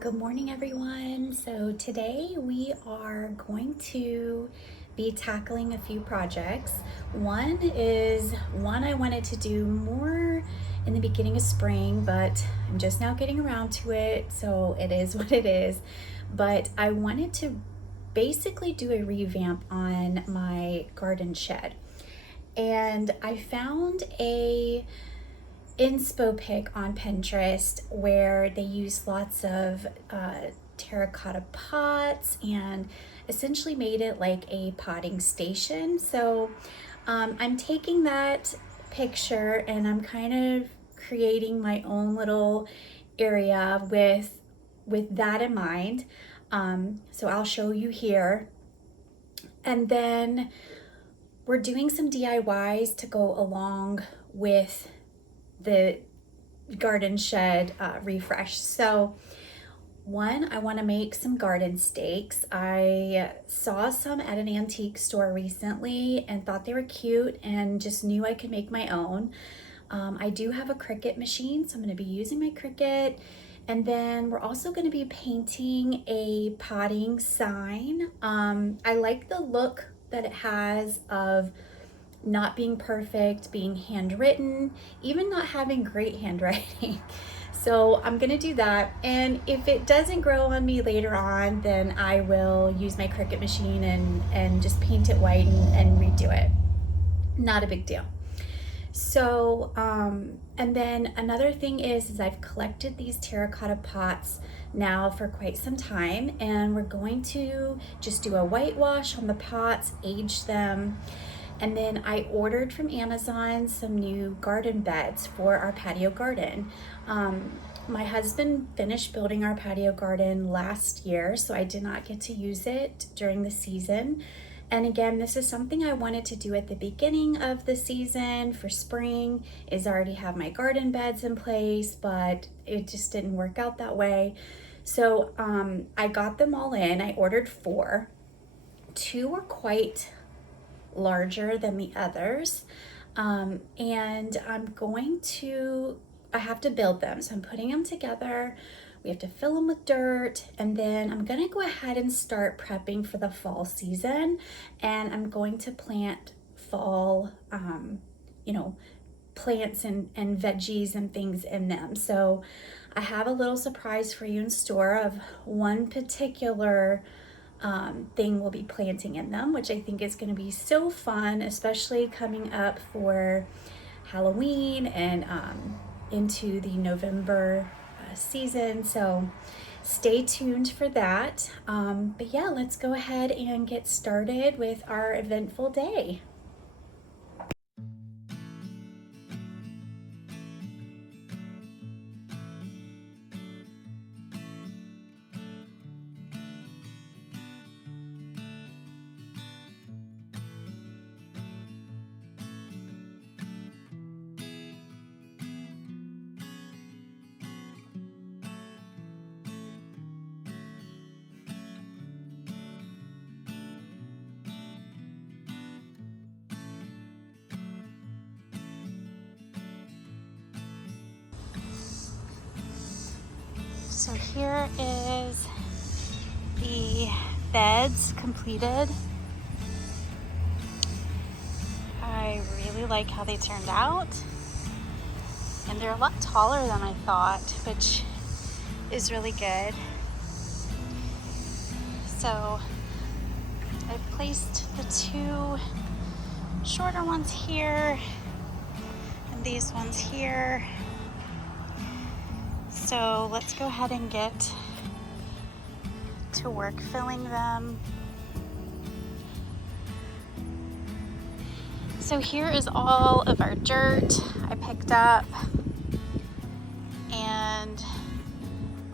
Good morning, everyone. So today we are going to be tackling a few projects. One is one I wanted to do more in the beginning of spring, but I'm just now getting around to it, so it is what it is. But I wanted to basically do a revamp on my garden shed. And I found a inspo pic on Pinterest where they use lots of terracotta pots and essentially made it like a potting station. So I'm taking that picture and I'm kind of creating my own little area with that in mind. So I'll show you here. And then we're doing some DIYs to go along with the garden shed refresh. So one, I want to make some garden stakes. I saw some at an antique store recently and thought they were cute and just knew I could make my own. I do have a Cricut machine, so I'm going to be using my Cricut. And then we're also going to be painting a potting sign. I like the look that it has of not being perfect, being handwritten, even not having great handwriting. So I'm gonna do that. And if it doesn't grow on me later on, then I will use my Cricut machine and just paint it white and redo it. Not a big deal. So, and then another thing is I've collected these terracotta pots now for quite some time, and we're going to just do a whitewash on the pots, age them. And then I ordered from Amazon some new garden beds for our patio garden. My husband finished building our patio garden last year, so I did not get to use it during the season. And again, this is something I wanted to do at the beginning of the season for spring, is already have my garden beds in place, but it just didn't work out that way. So I got them all in. I ordered 4. 2 were quite larger than the others, and I have to build them, so I'm putting them together. We have to fill them with dirt, and then I'm gonna go ahead and start prepping for the fall season, and I'm going to plant fall plants and veggies and things in them. So I have a little surprise for you in store of one particular thing we'll be planting in them, which I think is going to be so fun, especially coming up for Halloween and into the November season. So stay tuned for that. But yeah, let's go ahead and get started with our eventful day. So here is the beds completed. I really like how they turned out, and they're a lot taller than I thought, which is really good. So I've placed the 2 shorter ones here and these ones here. So let's go ahead and get to work filling them. So here is all of our dirt I picked up and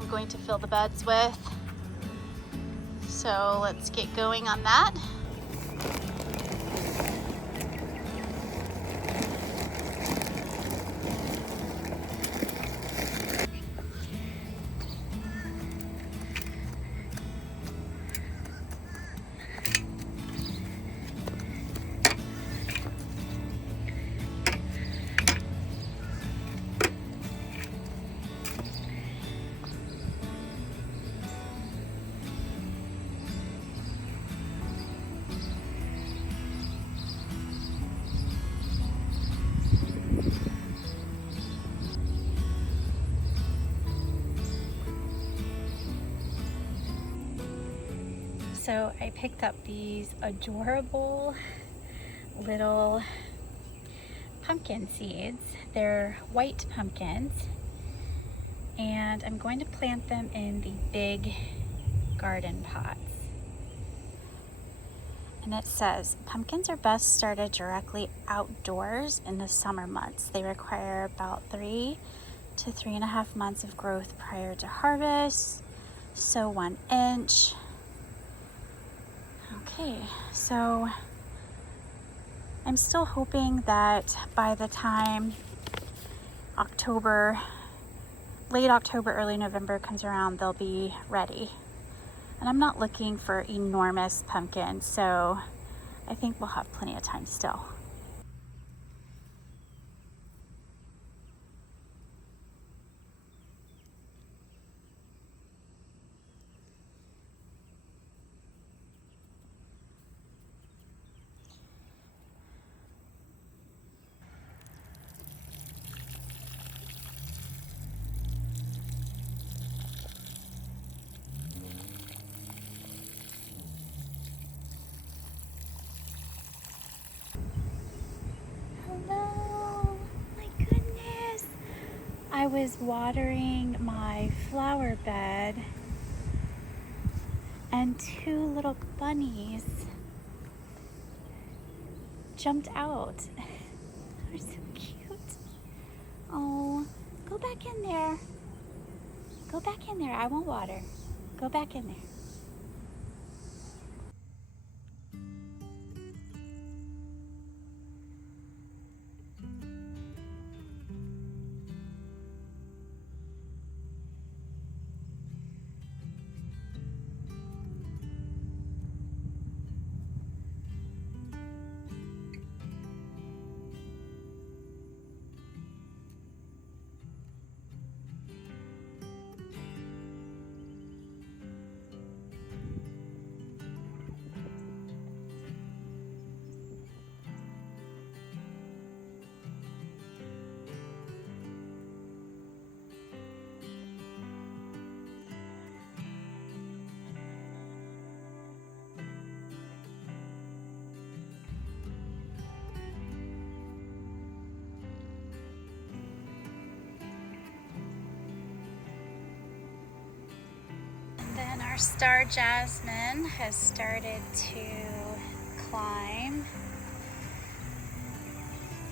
I'm going to fill the beds with. So let's get going on that. So I picked up these adorable little pumpkin seeds. They're white pumpkins, and I'm going to plant them in the big garden pots. And it says, pumpkins are best started directly outdoors in the summer months. They require about 3 to 3.5 months of growth prior to harvest. Sow 1 inch. Okay, so I'm still hoping that by the time late October, early November comes around, they'll be ready. And I'm not looking for enormous pumpkins, so I think we'll have plenty of time still. Hello, my goodness. I was watering my flower bed and 2 little bunnies jumped out. They're so cute. Oh, go back in there. Go back in there. I won't water. Go back in there. Then our star jasmine has started to climb.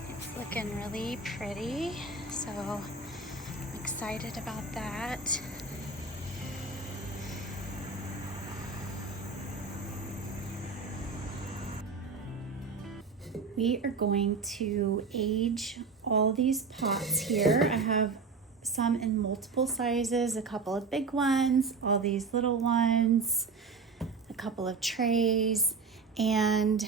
It's looking really pretty, so I'm excited about that. We are going to age all these pots here. I have some in multiple sizes, a couple of big ones, all these little ones, a couple of trays, and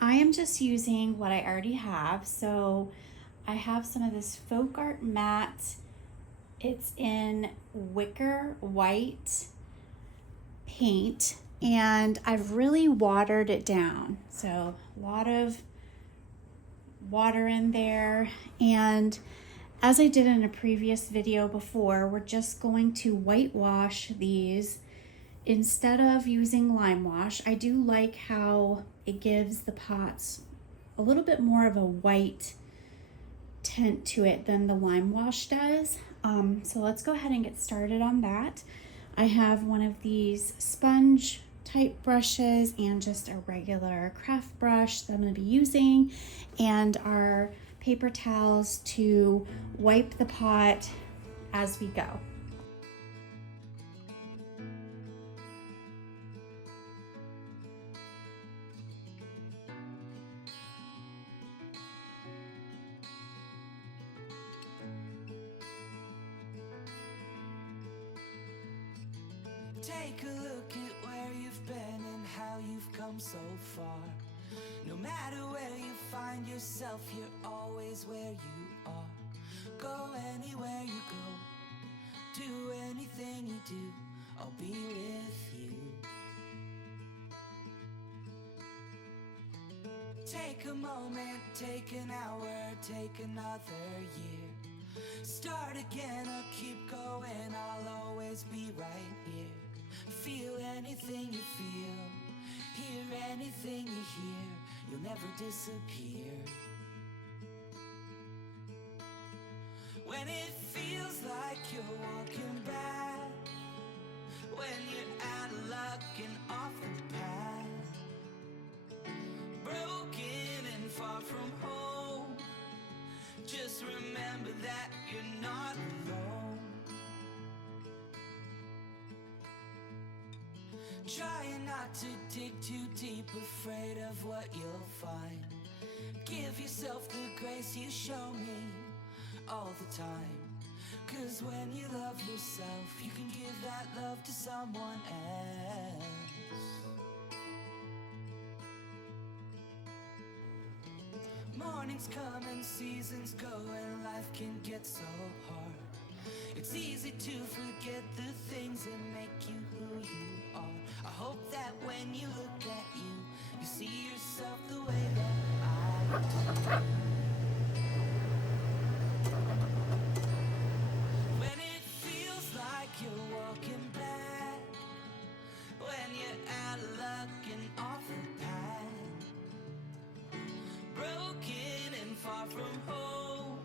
I am just using what I already have. So I have some of this folk art matte. It's in wicker white paint, and I've really watered it down. So a lot of water in there, and as I did in a previous video before, we're just going to whitewash these instead of using lime wash. I do like how it gives the pots a little bit more of a white tint to it than the lime wash does. So let's go ahead and get started on that. I have one of these sponge type brushes and just a regular craft brush that I'm going to be using, and our paper towels to wipe the pot as we go. Take a look at where you've been and how you've come so far. No matter where you find yourself, you're always where you are. Go anywhere you go, do anything you do, I'll be with you. Take a moment, take an hour, take another year. Start again or keep going, I'll always be right here. Feel anything you feel. anything you hear, you'll never disappear. When it feels like you're walking back, when you're out of luck and off the path, broken and far from home, just remember that you're not alone. Trying not to dig too deep, afraid of what you'll find. Give yourself the grace you show me all the time. 'Cause when you love yourself, you can give that love to someone else. Mornings come and seasons go, and life can get so hard. It's easy to forget the things that make you who you are. I hope that when you look at you, you see yourself the way that I do. When it feels like you're walking back, when you're out of luck and off the path, broken and far from home,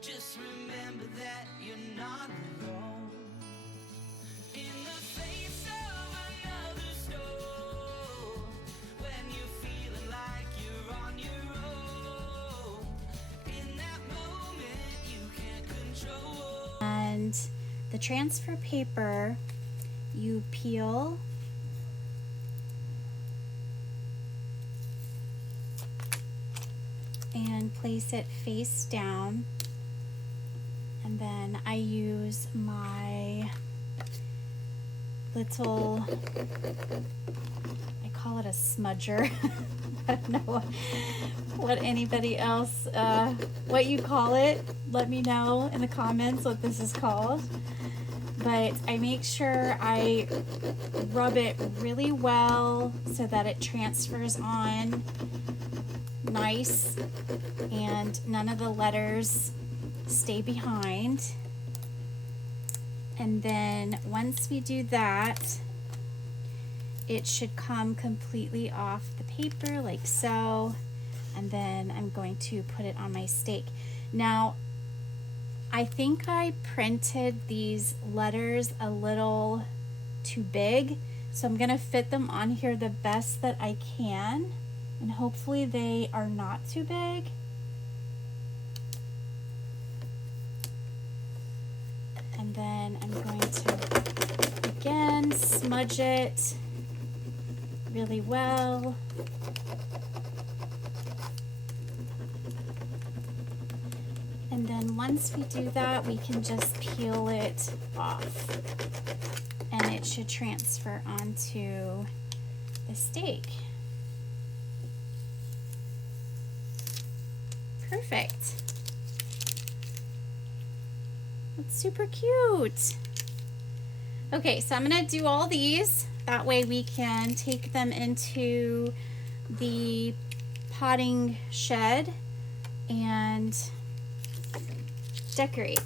just remember that you're not alone. In the face of another storm, when you're feeling like you're on your own, in that moment you can't control. And the transfer paper, you peel and place it face down. And then I use my little, I call it a smudger. I don't know what anybody else, what you call it. Let me know in the comments what this is called. But I make sure I rub it really well so that it transfers on nice and none of the letters stay behind. And then once we do that, it should come completely off the paper like so. And then I'm going to put it on my stake. Now, I think I printed these letters a little too big, so I'm gonna fit them on here the best that I can, and hopefully they are not too big. And then I'm going to again smudge it really well. And then once we do that, we can just peel it off and it should transfer onto the stake. Perfect. That's super cute. Okay, so I'm gonna do all these. That way we can take them into the potting shed and decorate.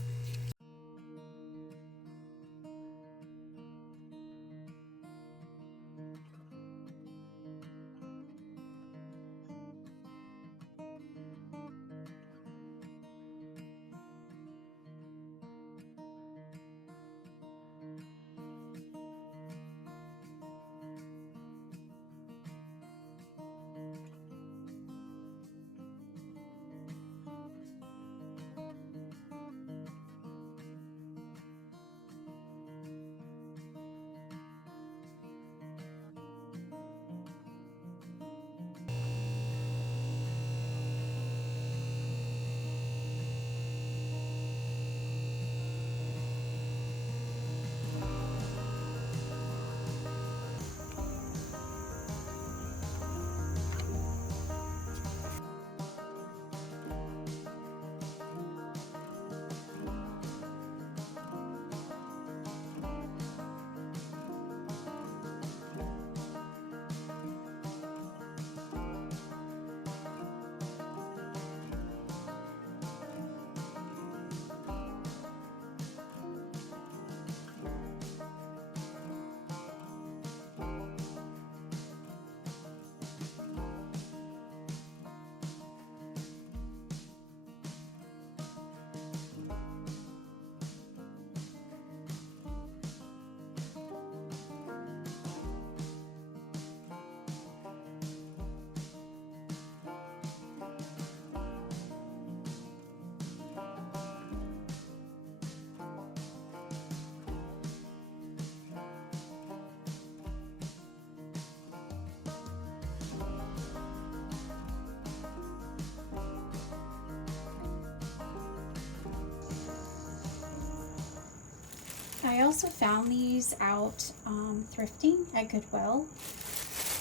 I also found these out thrifting at Goodwill,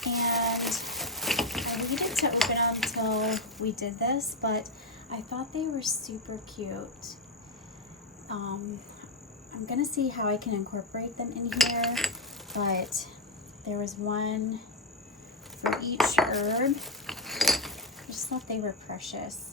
and I waited to open them till we did this, but I thought they were super cute. I'm gonna see how I can incorporate them in here, but there was one for each herb. I just thought they were precious.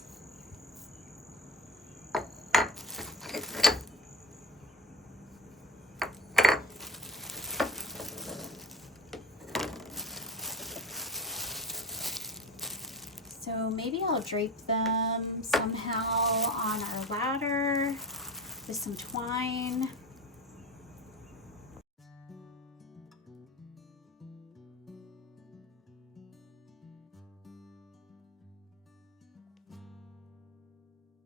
So maybe I'll drape them somehow on our ladder with some twine.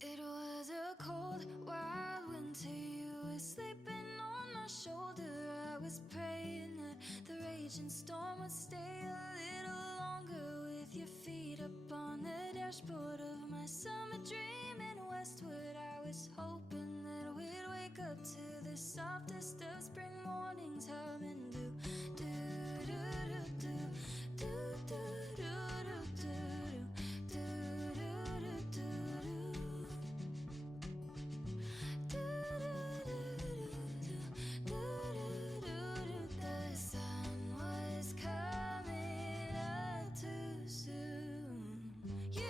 It was a cold, wild winter. You were sleeping on my shoulder. I was praying that the raging storm would stay a little longer. With your feet up on the dashboard of my summer dreaming westward, I was hoping that we'd wake up to the softest of spring mornings, humming do do do do do do do do do do do do do. The sun was coming up too soon. You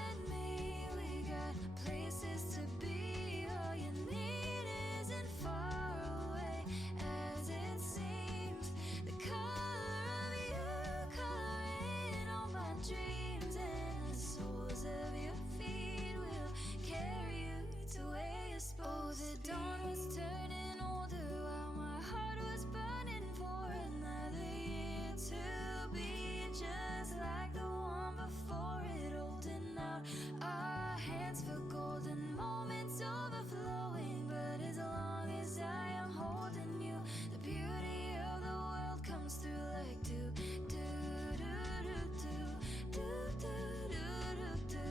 and me, we got places to be. All you need isn't far away as it seems. The color of you coloring all my dreams, and the soles of your feet will carry you to where you're supposed to be. The dawn was turning older while my heart was burning for another year to be just like the one before it, holding out our hands for golden moments overflowing. But as long as I am holding you, the beauty of the world comes through like do do do do do do do do do do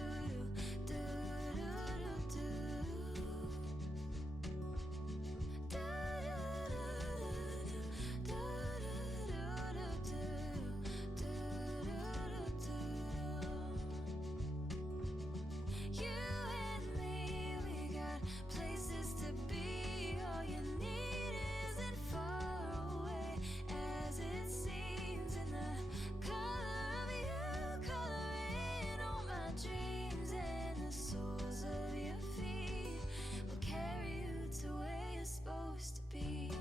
do do do. You and me, we got places to be. All you need isn't far away as it seems. And the color of you coloring all my dreams, and the soles of your feet will carry you to where you're supposed to be.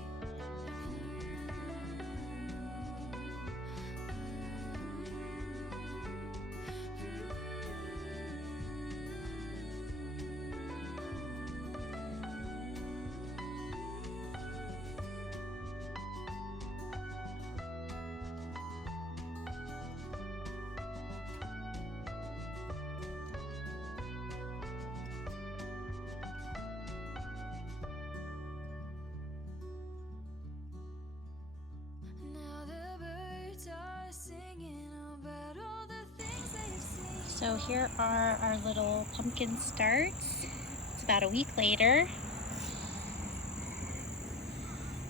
Now the birds are singing about all the things they've seen. So here are our little pumpkin starts. It's about a week later.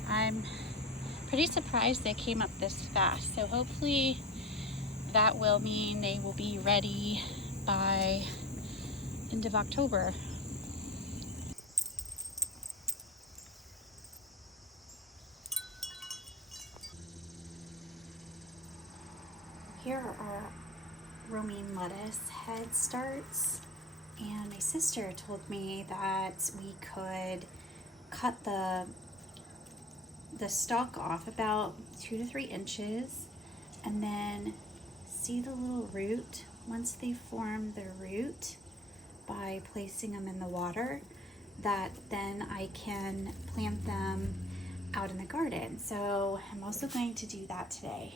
I'm pretty surprised they came up this fast. So hopefully that will mean they will be ready by end of October. Here are our romaine lettuce head starts, and my sister told me that we could cut the stalk off about 2 to 3 inches, and then see the little root. Once they form the root by placing them in the water, that then I can plant them out in the garden. So I'm also going to do that today.